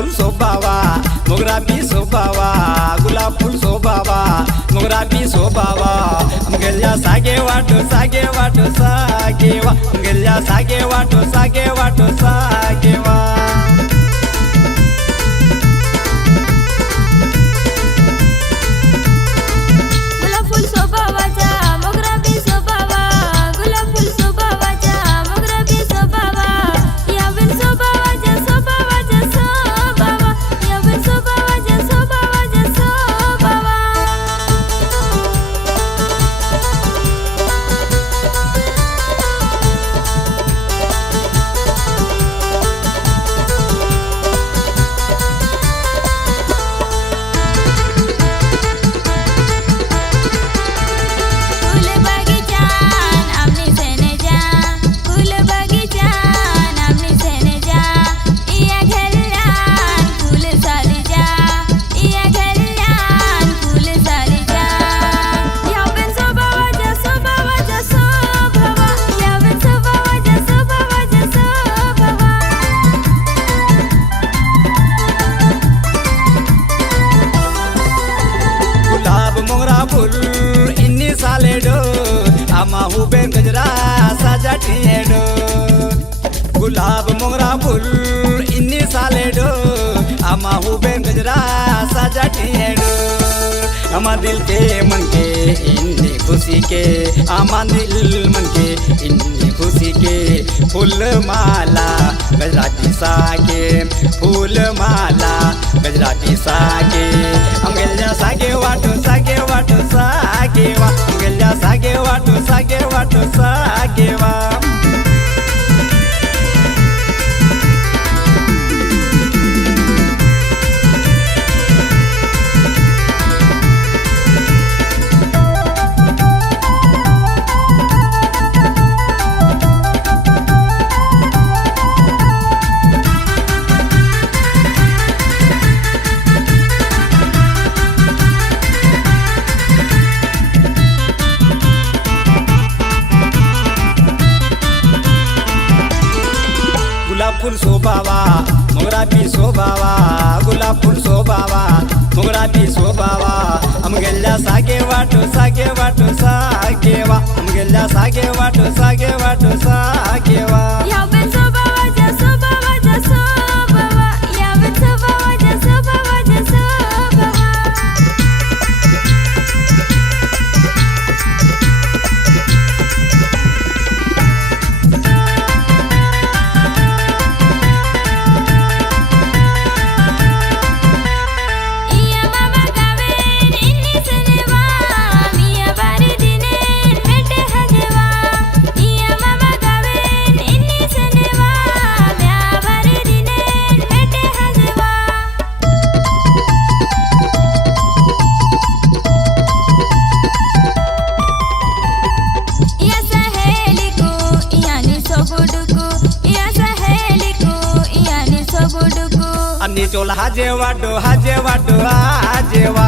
फूल शोभावा मोगरा भी शोभावा गुलाब फूल शोभावा मोगरा भी शोभावा गेल्या सागे वाटो सागेवा गेल्या सागे वाटो सागेवा फूल इन्नी साले डो आमा हुबे गजरा सजाती डो गुलाब मोगरा फूल इन्नी साले डो आमा हुबे गजरा सजाती डो आमा दिल के मन के इन्नी खुशी के आमा दिल मन के इन्नी खुशी के फूल माला गजराती सागे फूल माला गजराती सागे अंगेल्या सागे वाटो सागेवा अंगेल्या सागे वाटो सागेवा फूल शोभावा मोगरा भी शोभावा गुलाब फूल शोभावा मोगरा भी शोभावा हम गेल्या सागे वाटो सागेवा हम गेल्या सागे वाटो सागेवा अन्नी चोला हाजेवा चोला हाजेवा